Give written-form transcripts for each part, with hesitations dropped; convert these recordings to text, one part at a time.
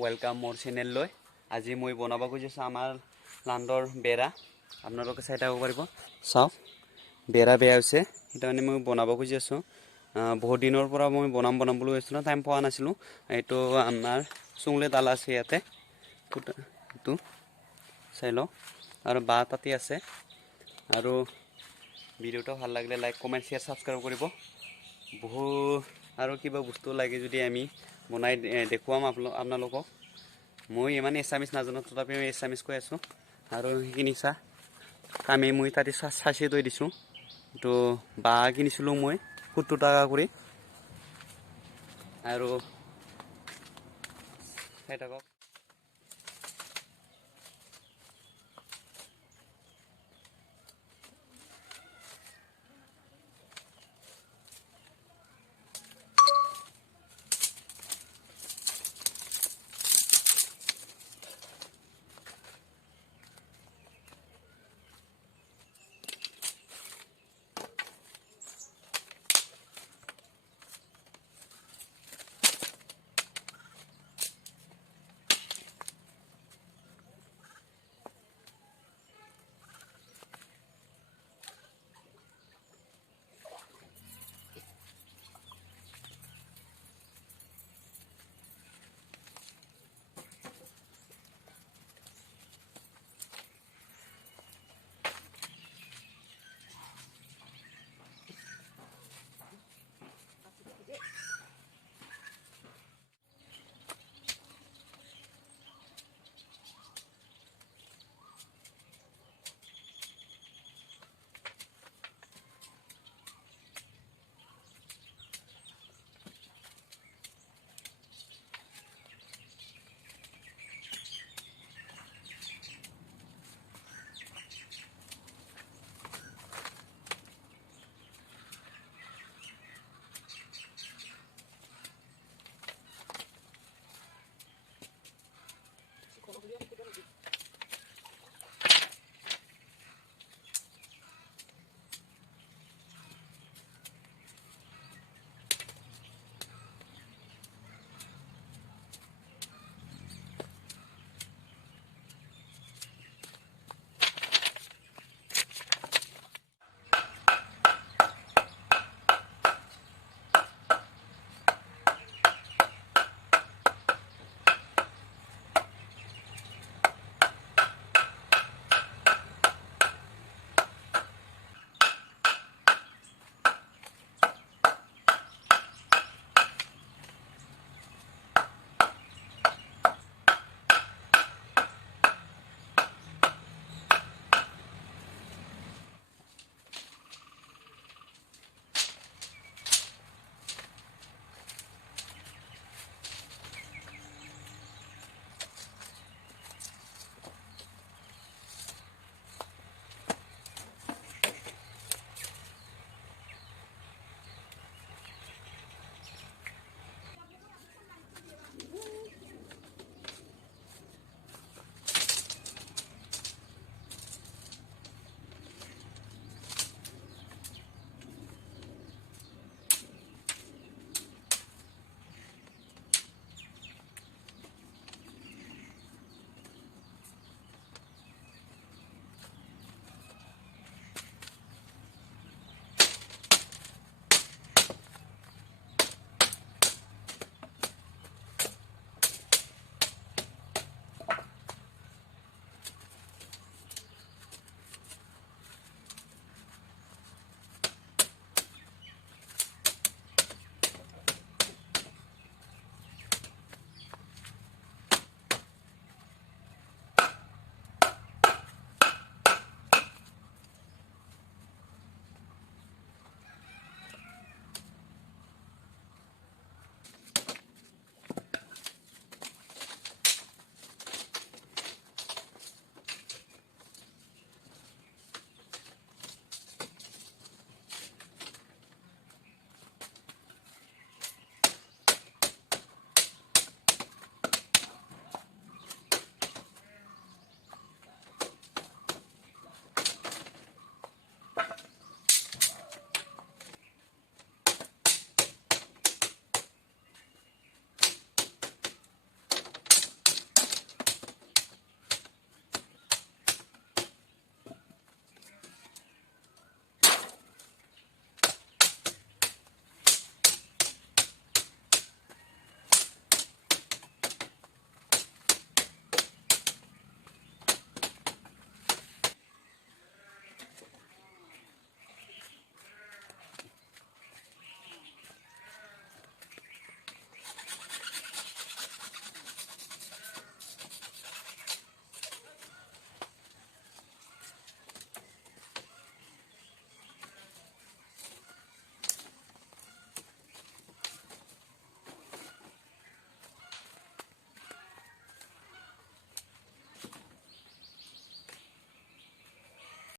Welcome মোৰ channel লৈ আজি মই বনাব খুজিছো আমাৰ লাণ্ডৰ বেৰা আপোনালোকে চাই থাকব পাৰিব চাওক বেৰা বেয়া হৈছে এটা মানে মই বনাব খুজি আছো বহুত দিনৰ পৰা মই বনাম বুলি কৈছিলো টাইম পোৱা নাছিলো এইটো আমাৰ চুংলে তালা আছে ইয়াতে তো চাই ল আৰু বা তাতে আছে আৰু ভিডিওটো ভাল লাগিলে লাইক কমেন্ট শেয়াৰ সাবস্ক্ৰাইব কৰিব বহু আৰু কিবা বস্তু লাগে যদি আমি বনাই দেখুৱাম আপোনালোকক মই ইমান এছামিছ নাজানো তথাপিও এছামিছ কৈ আছো আৰু সেইখিনি চা কামে মই তাতে চাচি থৈ দিছো তো বা কিনিছিলো মই 70 টাকা কৰি আৰু চাই থাকক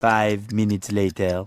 5 minutes later.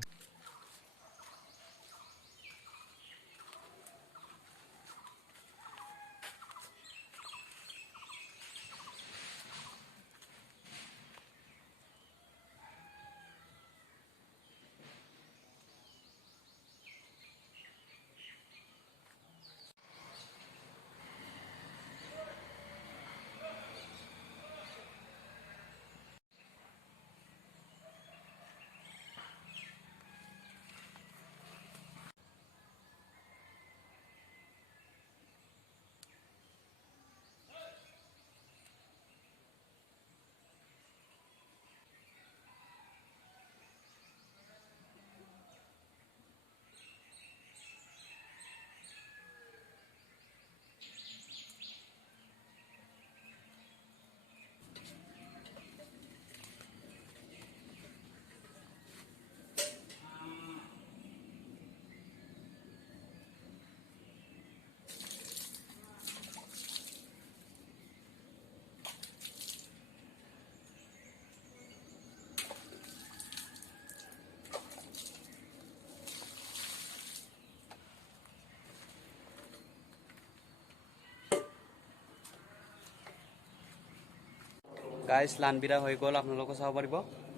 গাইছ লানবিৰা হৈ গ'ল আপোনালোকে চাব পাৰিব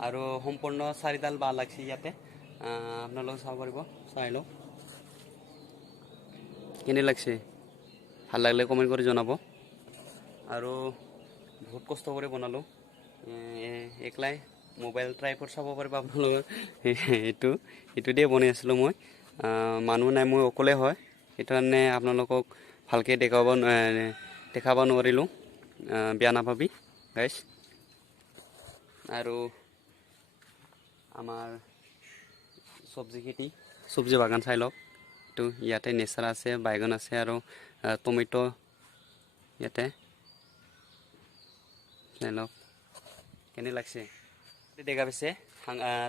আৰু সম্পূৰ্ণ 4ডাল বাঁহ লাগছে ইয়াতে আপোনালোকে চাব পাৰিব চাই লওক কেনে লাগছে ভাল লাগিলে কমেণ্ট কৰি জনাব আৰু বহুত কষ্ট কৰি বনালোঁ একলাই মোবাইল ট্ৰাইপড চাব পাৰিব আপোনালোকে এইটো দিয়ে বনাই আছিলোঁ মই মানুহ নাই মই অকলে হয় সেইটো কাৰণে আপোনালোকক ভালকৈ দেখাব নোৱাৰিলোঁ বেয়া নাভাবি গাইছ আৰু আমাৰ চব্জি বাগান চাই লওক এইটো ইয়াতে নেচাৰ আছে বাইগন আছে আৰু টমেটো ইয়াতে চাই লওক কেনে লাগছে দেখা পাইছে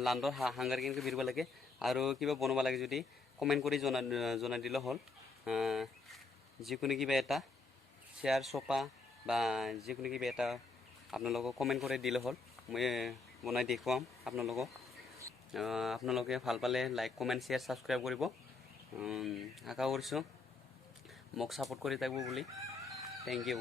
লাণ্ডৰ হাংগাৰ কেনেকৈ বিৰিব লাগে আৰু কিবা বনাব লাগে যদি কমেণ্ট কৰি জনাই দিলে হ'ল যিকোনো কিবা এটা শ্বেয়াৰ চপা বা যিকোনো কিবা এটা আপোনালোকক কমেণ্ট কৰি দিলে হ'ল মই বনাই দেখুৱাম আপোনালোকক আপোনালোকে ভাল পালে লাইক কমেণ্ট শ্বেয়াৰ ছাবস্ক্ৰাইব কৰিব আশা কৰিছোঁ মোক ছাপোৰ্ট কৰি থাকিব বুলি থেংক ইউ